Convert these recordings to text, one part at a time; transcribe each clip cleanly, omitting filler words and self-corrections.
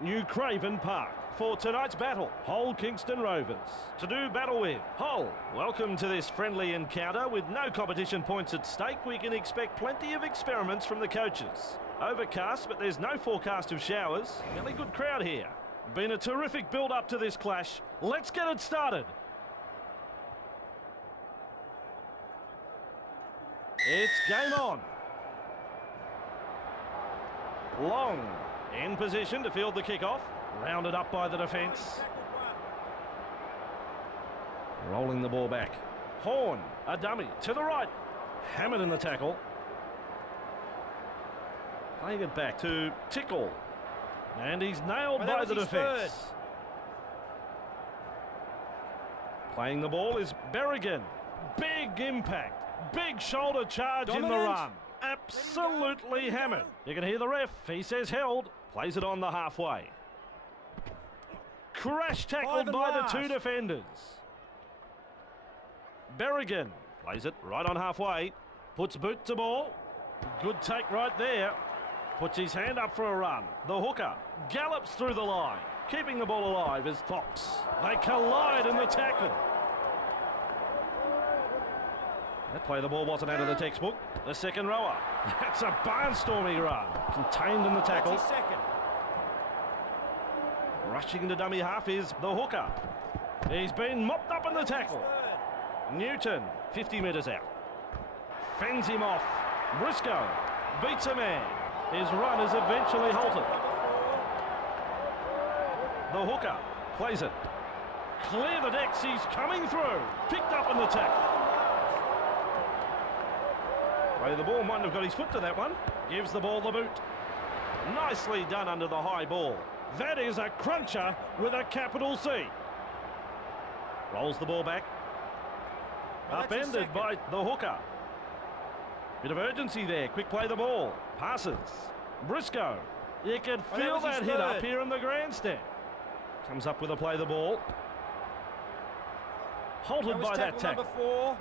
New Craven Park for tonight's battle, Hull Kingston Rovers. To do battle with Hull. Welcome to this friendly encounter. With no competition points at stake, we can expect plenty of experiments from the coaches. Overcast, but there's no forecast of showers. Fairly good crowd here. Been a terrific build-up to this clash. Let's get it started. It's game on. Long in position to field the kickoff. Rounded up by the defence. Rolling the ball back. Horn, a dummy, to the right. Hammered in the tackle. Playing it back to Tickle. And he's nailed by the defence. Playing the ball is Berrigan. Big impact. Big shoulder charge in the run. Absolutely hammered. You can hear the ref. He says held. Plays it on the halfway. Crash tackled by the two defenders. Berrigan plays it right on halfway. Puts boot to ball. Good take right there. Puts his hand up for a run. The hooker gallops through the line. Keeping the ball alive is Fox. They collide in the tackle. That play the ball wasn't out of the textbook. The second rower. That's a barnstorming run. Contained in the tackle. Rushing into dummy half is the hooker. He's been mopped up in the tackle. Newton, 50 metres out. Fends him off. Briscoe beats a man. His run is eventually halted. The hooker plays it. Clear the decks, he's coming through. Picked up in the tackle. The ball mightn't have got his foot to that one. Gives the ball the boot. Nicely done under the high ball. That is a cruncher with a capital C. Rolls the ball back. Upended by the hooker. Bit of urgency there. Quick play the ball. Passes. Briscoe. You can feel that hit up here in the grandstand. Comes up with a play the ball. Halted by that tackle.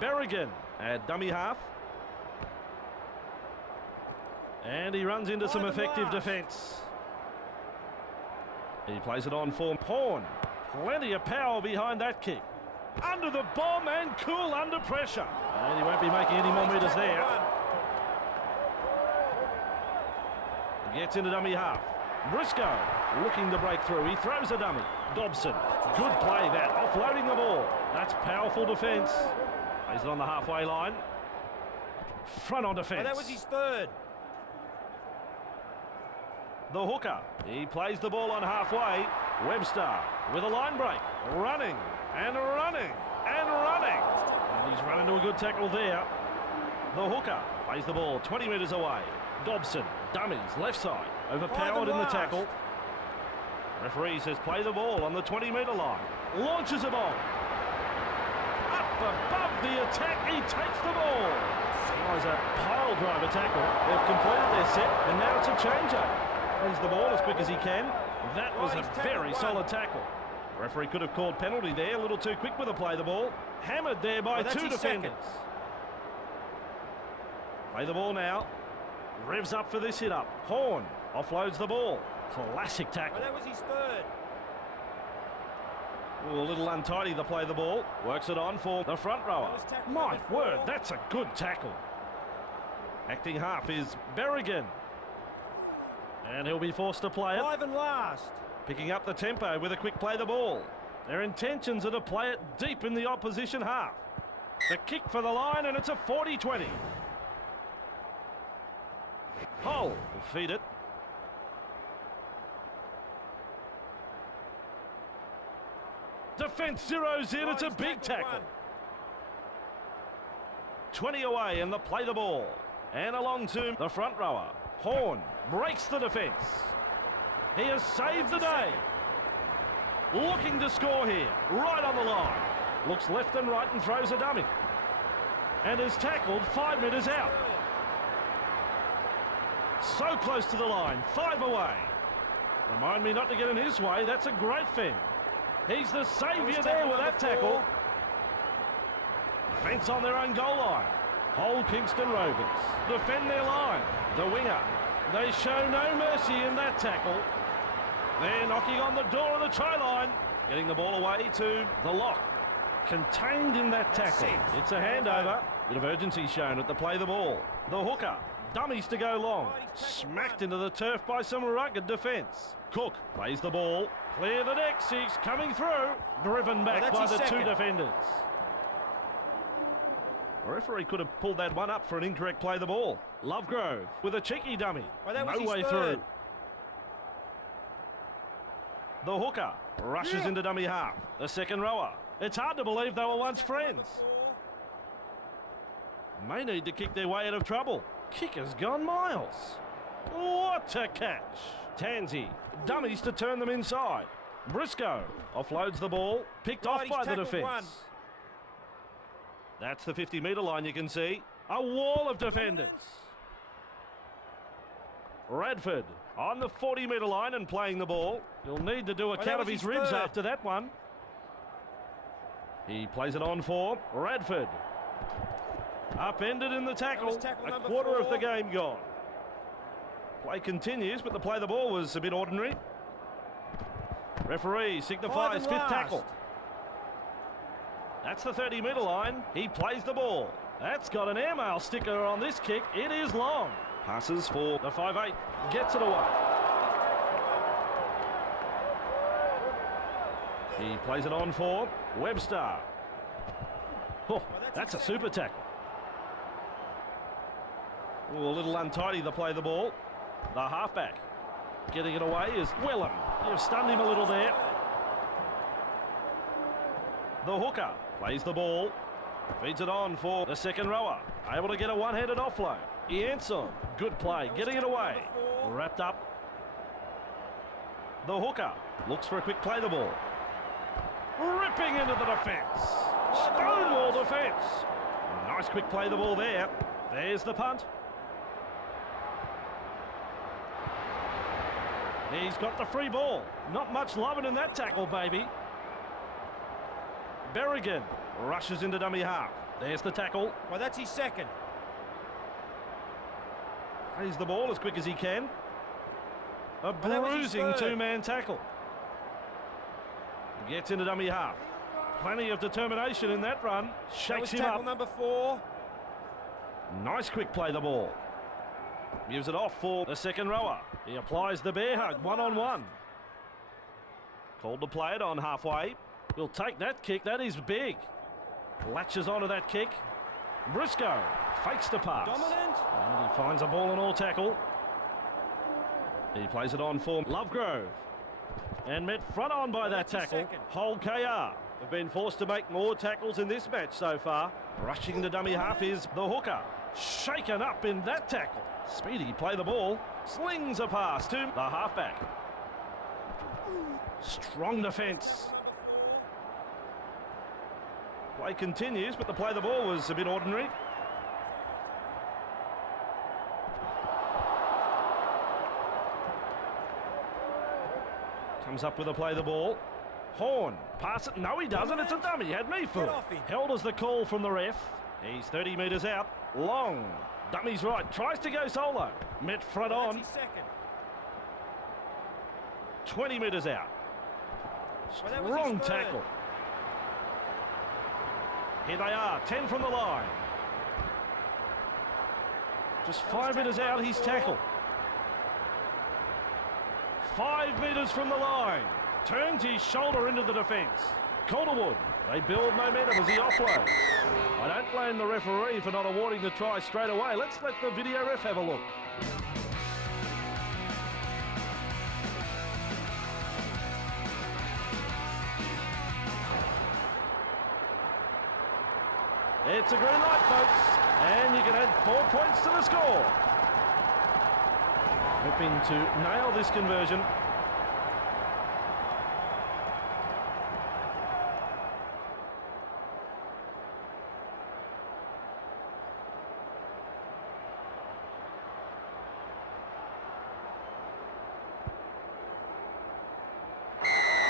Berrigan at dummy half. And he runs into some effective defence. He plays it on for Horn. Plenty of power behind that kick. Under the bomb and cool under pressure. And he won't be making any more metres there. Gets into dummy half. Briscoe looking to break through. He throws a dummy. Dobson. Good play that. Offloading the ball. That's powerful defence. Plays it on the halfway line. Front on defence. That was his third. The hooker. He plays the ball on halfway. Webster with a line break. Running and running and running. And he's run into a good tackle there. The hooker plays the ball 20 metres away. Dobson. Dummies. Left side. Overpowered in the tackle. Referee says play the ball on the 20-metre line. Launches a ball. Up above the attack, he takes the ball. Oh, it's a pile driver tackle. They've completed their set, and now it's a changeover. Plays the ball as quick as he can. That was a very solid tackle. The referee could have called penalty there, a little too quick with a play the ball. Hammered there by two defenders. Play the ball now. Revs up for this hit up. Horn offloads the ball. Classic tackle. That was his third. Ooh, a little untidy to play the ball. Works it on for the front rower. My word, that's a good tackle. Acting half is Berrigan. And he'll be forced to play it. 5 and last. Picking up the tempo with a quick play the ball. Their intentions are to play it deep in the opposition half. The kick for the line, and it's a 40-20. Hull will feed it. Defence zeroes in, it's a big tackle. 20 away and the play the ball. And along to the front rower. Horn breaks the defence. He has saved the day. Looking to score here, right on the line. Looks left and right and throws a dummy. And is tackled 5 metres out. So close to the line, 5 away. Remind me not to get in his way, that's a great fend. He's the saviour there with that tackle. Defence on their own goal line. Hull Kingston Rovers defend their line. The winger They show no mercy in that tackle. They're knocking on the door of the try line. Getting the ball away to the lock. Contained in that tackle. It's a handover. Bit of urgency shown at the play the ball. The hooker. Dummies to go long. Smacked into the turf by some rugged defence. Cook plays the ball. Clear the decks. He's coming through. Driven back by the two defenders. The referee could have pulled that one up for an incorrect play the ball. Lovegrove with a cheeky dummy. No way through. The hooker rushes into dummy half. The second rower. It's hard to believe they were once friends. May need to kick their way out of trouble. Kick has gone miles. What a catch. Tansey. Dummies to turn them inside. Briscoe offloads the ball. Picked off by the defence. That's the 50-metre line you can see. A wall of defenders. Radford on the 40-metre line and playing the ball. He'll need to do a count of his ribs after that one. He plays it on for Radford. Upended in the tackle. A quarter of the game gone. Play continues, but the play the ball was a bit ordinary. Referee signifies fifth tackle. That's the 30-metre line. He plays the ball. That's got an airmail sticker on this kick. It is long. Passes for the 5'8". Gets it away. He plays it on for Webster. Oh, that's a super tackle. Oh, a little untidy to play the ball. The halfback. Getting it away is Wellham. You've stunned him a little there. The hooker plays the ball. Feeds it on for the second rower. Able to get a one-handed offload. Ianson, good play, getting it away. Wrapped up. The hooker looks for a quick play the ball. Ripping into the defence. Stonewall defence. Nice quick play the ball there. There's the punt. He's got the free ball. Not much loving in that tackle, baby. Berrigan rushes into dummy half. There's the tackle. Well, that's his second. Plays the ball as quick as he can. A bruising two-man tackle. Gets into dummy half. Plenty of determination in that run. Shakes him up. Number 4. Nice quick play the ball. Gives it off for the second rower. He applies the bear hug, one-on-one. Called to play it on halfway. He'll take that kick. That is big. Latches onto that kick. Briscoe fakes the pass. Dominant. And he finds a ball and all tackle. He plays it on for Lovegrove. And met front on by that tackle. Hull KR have been forced to make more tackles in this match so far. Rushing to dummy half is the hooker. Shaken up in that tackle. Speedy play the ball. Slings a pass to the halfback. Strong defence. Play continues, but the play the ball was a bit ordinary. Comes up with a play the ball. Horn, pass it. No, he doesn't. It's a dummy. Had me fooled. Held as the call from the ref. He's 30 metres out. Long. Dummy's right. Tries to go solo. Met front on. 20 metres out. Strong tackle. Here they are. 10 from the line. Just 5 metres out. He's tackled. 5 metres from the line. Turns his shoulder into the defence. Calderwood. They build momentum as he offloads. I don't blame the referee for not awarding the try straight away. Let's let the video ref have a look. It's a green light, folks. And you can add 4 points to the score. Hoping to nail this conversion.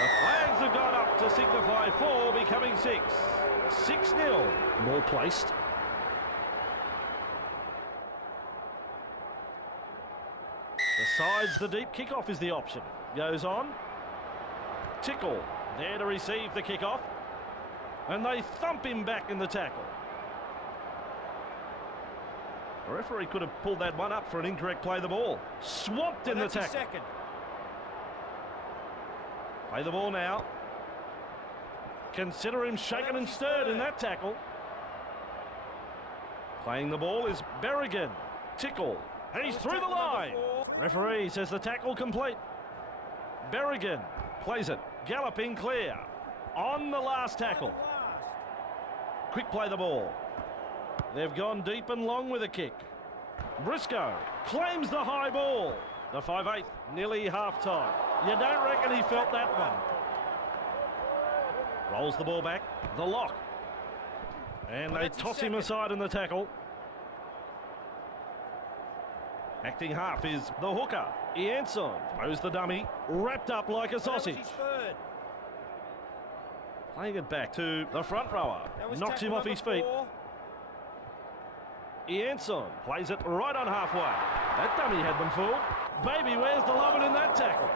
The flags have gone up to signify 4 becoming 6. 6-0. Ball placed. Decides the deep kickoff is the option. Goes on. Tickle there to receive the kickoff. And they thump him back in the tackle. The referee could have pulled that one up for an incorrect play the ball. Swamped in the tackle. Second. Play the ball now. Consider him shaken and stirred in that tackle. Playing the ball is Berrigan. Tickle. He's through the line. Referee says the tackle complete. Berrigan plays it. Galloping clear. On the last tackle. Quick play the ball. They've gone deep and long with a kick. Briscoe claims the high ball. The 5/8, nearly half-time. You don't reckon he felt that one. Rolls the ball back. The lock. And they toss him aside in the tackle. Acting half is the hooker. Ianson throws the dummy. Wrapped up like a sausage. Playing it back to the front rower. Knocks him off his feet. Ianson plays it right on halfway. That dummy had them fooled. Baby, where's the lovin' in that tackle?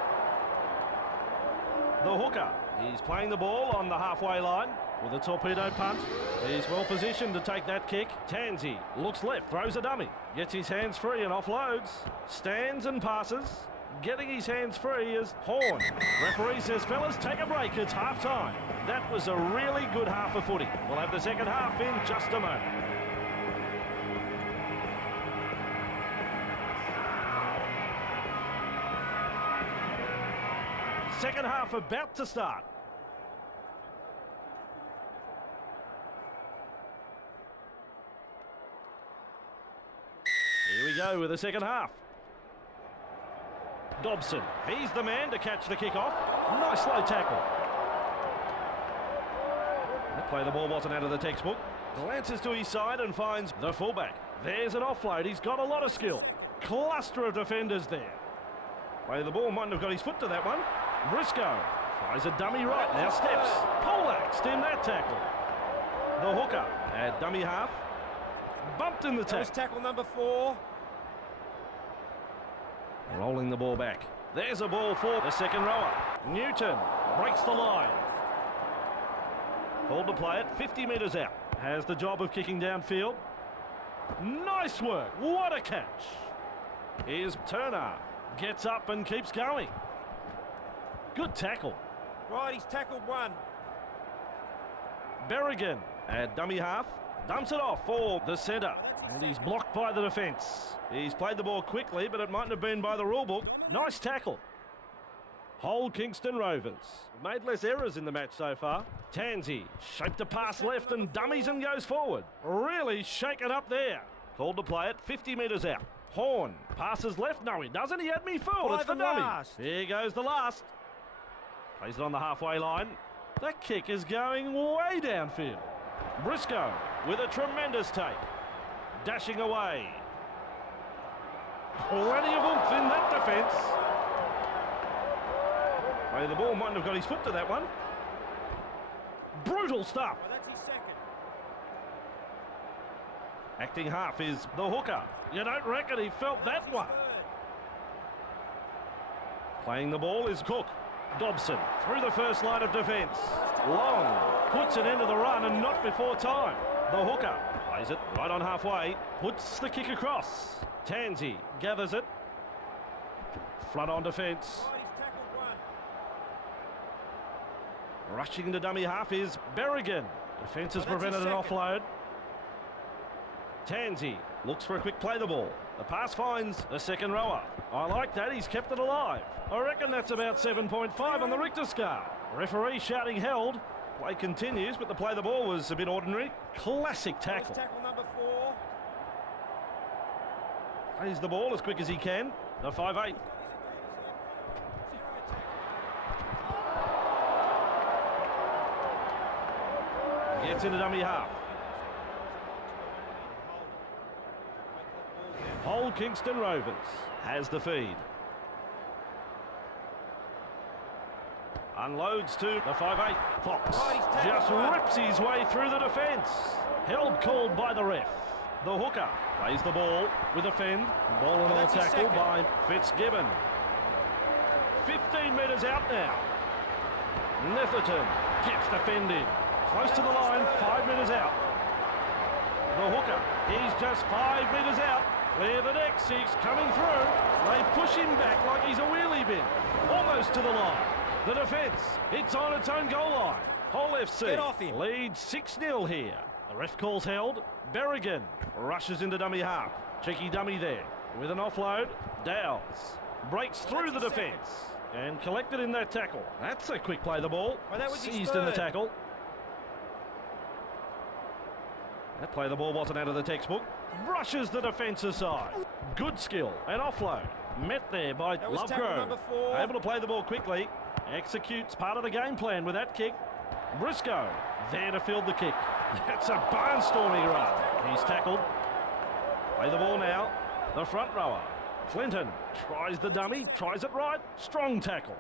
The hooker. He's playing the ball on the halfway line with a torpedo punt. He's well positioned to take that kick. Tansey looks left, throws a dummy. Gets his hands free and offloads. Stands and passes. Getting his hands free is Horn. Referee says, fellas, take a break. It's half-time. That was a really good half of footy. We'll have the second half in just a moment. Second half about to start. Here we go with the second half. Dobson, he's the man to catch the kickoff. Nice low tackle. That play the ball wasn't out of the textbook. Glances to his side and finds the fullback. There's an offload. He's got a lot of skill. Cluster of defenders there. Play the ball, mightn't have got his foot to that one. Briscoe tries a dummy right, now steps. Poleaxed in that tackle. The hooker at dummy half. Bumped in the tackle. Tackle number 4. Rolling the ball back. There's a ball for the second rower. Newton breaks the line. Called to play it 50 metres out. Has the job of kicking downfield. Nice work. What a catch. Here's Turner. Gets up and keeps going. Good tackle. Right, he's tackled one. Berrigan at dummy half. Dumps it off for the centre. And he's blocked by the defence. He's played the ball quickly, but it mightn't have been by the rule book. Nice tackle. Whole Kingston Rovers. Made less errors in the match so far. Tansey shaped a pass left and dummies and goes forward. Really shaken up there. Called to play it 50 metres out. Horn passes left. No, he doesn't. He had me fooled. It's the dummy. Here goes the last. Plays it on the halfway line. That kick is going way downfield. Briscoe with a tremendous take. Dashing away. Plenty of oomph in that defence. Play the ball, mightn't have got his foot to that one. Brutal stuff. Well, that's his second. Acting half is the hooker. You don't reckon he felt that one. Playing the ball is Cook. Dobson through the first line of defence. Long puts it into the run and not before time. The hooker plays it right on halfway. Puts the kick across. Tansey gathers it. Front on defence. Right, he's tackled one. Rushing into dummy half is Berrigan. Defence has prevented an offload. Tansey looks for a quick play the ball. The pass finds the second rower. I like that, he's kept it alive. I reckon that's about 7.5 on the Richter scale. Referee shouting held. Play continues, but the play the ball was a bit ordinary. Classic tackle. Tackle number 4. Plays the ball as quick as he can. The 5/8. Gets into dummy half. Whole Kingston Rovers has the feed. Unloads to the 5/8. Fox just rips his way through the defence. Held called by the ref. The hooker plays the ball with a fend. Ball and all That's his tackle second. by Fitzgibbon. 15 metres out now. Netherton gets defended. Close to the line, 5 metres out. The hooker, he's just 5 metres out. Clear the decks, he's coming through. They push him back like he's a wheelie bin. Almost to the line. The defence, it's on its own goal line. Hull FC Get off him. leads 6-0 here. The ref calls held. Berrigan rushes into dummy half. Cheeky dummy there with an offload. Dowles breaks through the defence and collected in that tackle. That's a quick play the ball. Well, that was his seized in the third. tackle. That play the ball wasn't out of the textbook. Brushes the defence aside. Good skill and offload. Met there by That was tackle Lovegrove. number 4. Able to play the ball quickly. Executes part of the game plan with that kick. Briscoe there to field the kick. That's a barnstorming run. He's tackled. Play the ball now. The front rower. Clinton tries the dummy. Tries it right. Strong tackle.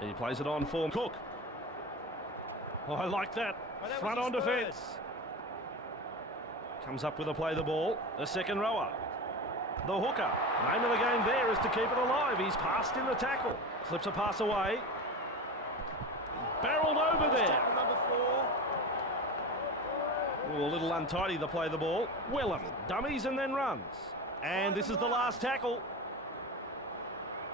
He plays it on for Cook. Oh, I like that. Well, that Front was on his third. defence. Comes up with a play the ball. The second rower. The hooker. Name of the game there is to keep it alive. He's passed in the tackle. Slips a pass away. Barreled over there. Tackle number 4. Ooh, a little untidy to play the ball. Willem dummies and then runs. And this is the last tackle.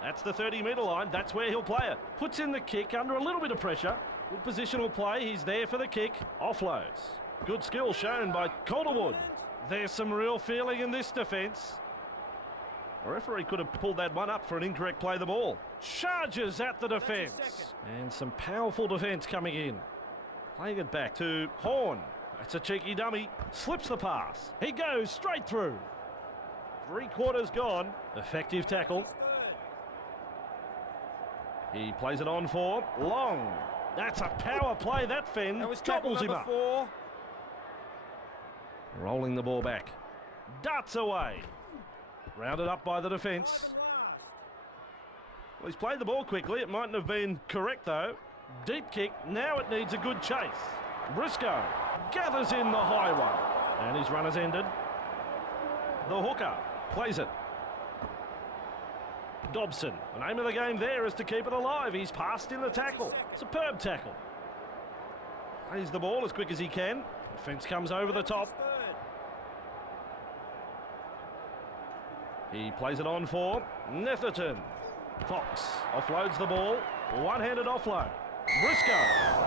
That's the 30-metre line. That's where he'll play it. Puts in the kick under a little bit of pressure. Good positional play. He's there for the kick. Offloads. Good skill shown by Calderwood. There's some real feeling in this defence. The referee could have pulled that one up for an incorrect play the ball. Charges at the defence. And some powerful defence coming in. Playing it back to Horn. That's a cheeky dummy. Slips the pass. He goes straight through. 3/4 gone. Effective tackle. He plays it on for Long. That's a power play. That fend That was tackle gobbles him number up. 4. Rolling the ball back. Darts away. Rounded up by the defence. Well, he's played the ball quickly. It mightn't have been correct, though. Deep kick. Now it needs a good chase. Briscoe gathers in the high one. And his run has ended. The hooker plays it. Dobson. The name of the game there is to keep it alive. He's passed in the tackle. Superb tackle. Plays the ball as quick as he can. Defence comes over the top. He plays it on for Netherton. Fox offloads the ball. One-handed offload. Briscoe.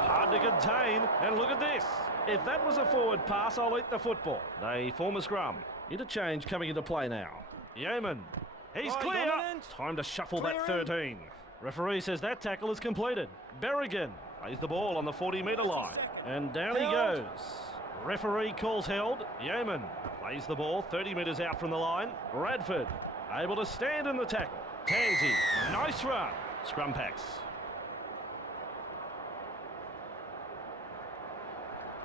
Hard to contain. And look at this. If that was a forward pass, I'll eat the football. They form a scrum. Interchange coming into play now. Yeoman. He's Line clear. dominant. Time to shuffle that Clearing. 13. Referee says that tackle is completed. Berrigan plays the ball on the 40-metre line. And down he Held. goes. Referee calls held. Yeoman plays the ball 30 metres out from the line. Radford able to stand in the tackle. Tansey, nice run. Scrum packs.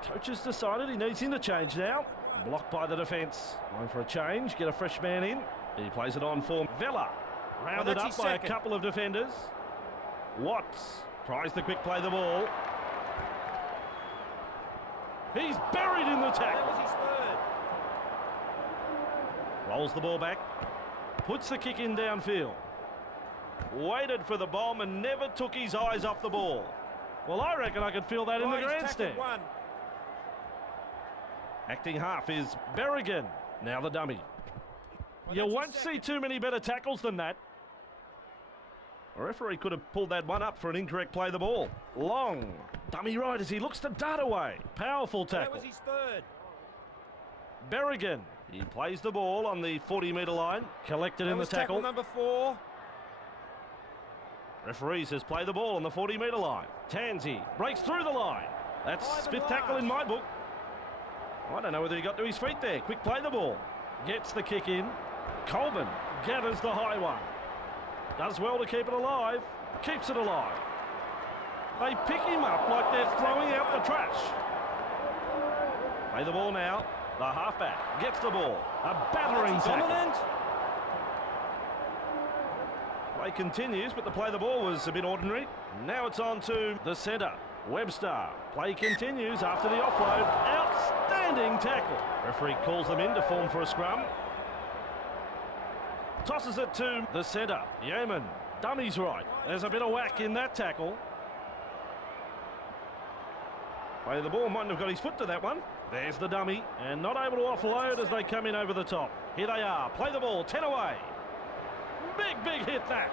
Coach has decided he needs interchange now. Blocked by the defence. Time for a change. Get a fresh man in. He plays it on for Vella. Rounded that's up his by a second. couple of defenders. Watts tries the quick play the ball. He's buried in the That tackle. was his third. Rolls the ball back. Puts the kick in downfield. Waited for the bomb and never took his eyes off the ball. Well, I reckon I could feel that in the Right, he's grandstand. tackled 1. Acting half is Berrigan. Now the dummy. Well, You that's his won't see second. too many better tackles than that. The referee could have pulled that one up for an incorrect play the ball. Long. Dummy right as he looks to dart away. Powerful That tackle. was his third. Berrigan. He plays the ball on the 40-metre line. Collected That in the was tackle. number 4. Referee says play the ball on the 40-metre line. Tansey breaks through the line. That's Five and spit tackle last. in my book. I don't know whether he got to his feet there. Quick play the ball. Gets the kick in. Coleman gathers the high one. Does well to keep it alive. Keeps it alive. They pick him up like they're throwing out the trash. Play the ball now. The halfback gets the ball. A battering tackle. Dominant. Play continues, but the play the ball was a bit ordinary. Now it's on to the centre. Webster. Play continues after the offload. Outstanding tackle. Referee calls them in to form for a scrum. Tosses it to the centre. Yeoman. Dummy's right. There's a bit of whack in that tackle. Play the ball. Mightn't have got his foot to that one. There's the dummy. And not able to offload as they come in over the top. Here they are. Play the ball. 10 away. Big hit that.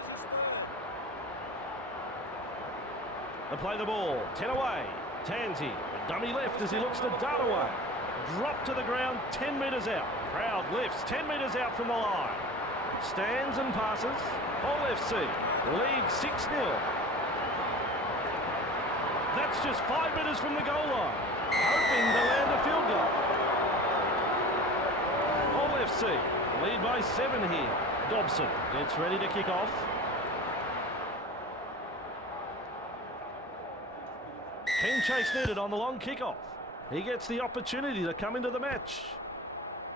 They play the ball. 10 away. Tansy. A dummy left as he looks to dart away. Drop to the ground. 10 metres out. Crowd lifts. 10 metres out from the line. Stands and passes. Hull FC leads 6-0. That's just 5 metres from the goal line. Hoping to land a field goal. Hull FC lead by 7 here. Dobson gets ready to kick off. Keen chase needed on the long kickoff. He gets the opportunity to come into the match.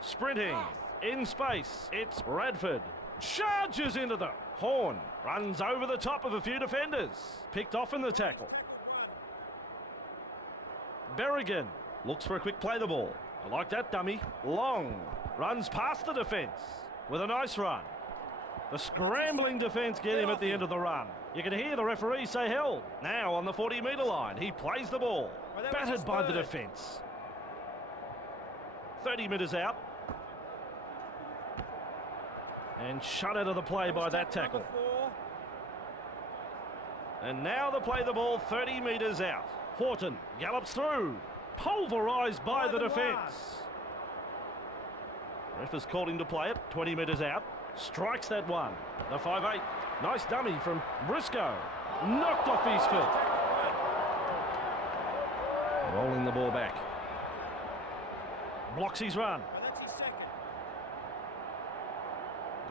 Sprinting in space. It's Radford. Charges into them. Horn runs over the top of a few defenders. Picked off in the tackle. Berrigan looks for a quick play the ball. I like that dummy. Long runs past the defence with a nice run. The scrambling defence get him at the end of the run. You can hear the referee say held. Now on the 40-metre line, he plays the ball. Battered by the defence. 30 metres out. And shut out of the play by that tackle. And now they play the ball 30 metres out. Horton gallops through. Pulverised by the defence. Ref has called him to play it. 20 metres out. Strikes that one. The 5'8". Nice dummy from Briscoe. Knocked off his feet. Rolling the ball back. Blocks his run. That's his second.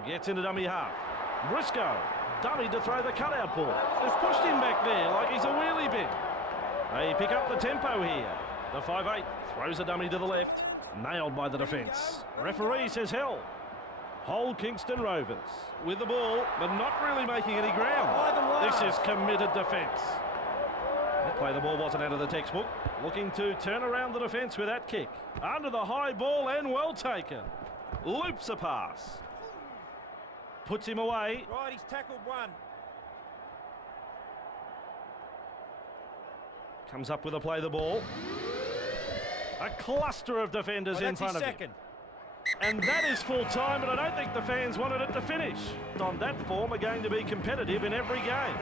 Gets into dummy half. Briscoe. Dummy to throw the cutout ball. They've pushed him back there like he's a wheelie bin. They pick up the tempo here. The 5'8". Throws a dummy to the left. Nailed by the defence. Referee says held. Hold Kingston Rovers with the ball, but not really making any ground. This is committed defence. That play the ball wasn't out of the textbook. Looking to turn around the defence with that kick. Under the high ball and well taken. Loops a pass. Puts him away. Right, he's tackled one. Comes up with a play the ball. A cluster of defenders in front of him. And that is full time, but I don't think the fans wanted it to finish. On that form are going to be competitive in every game.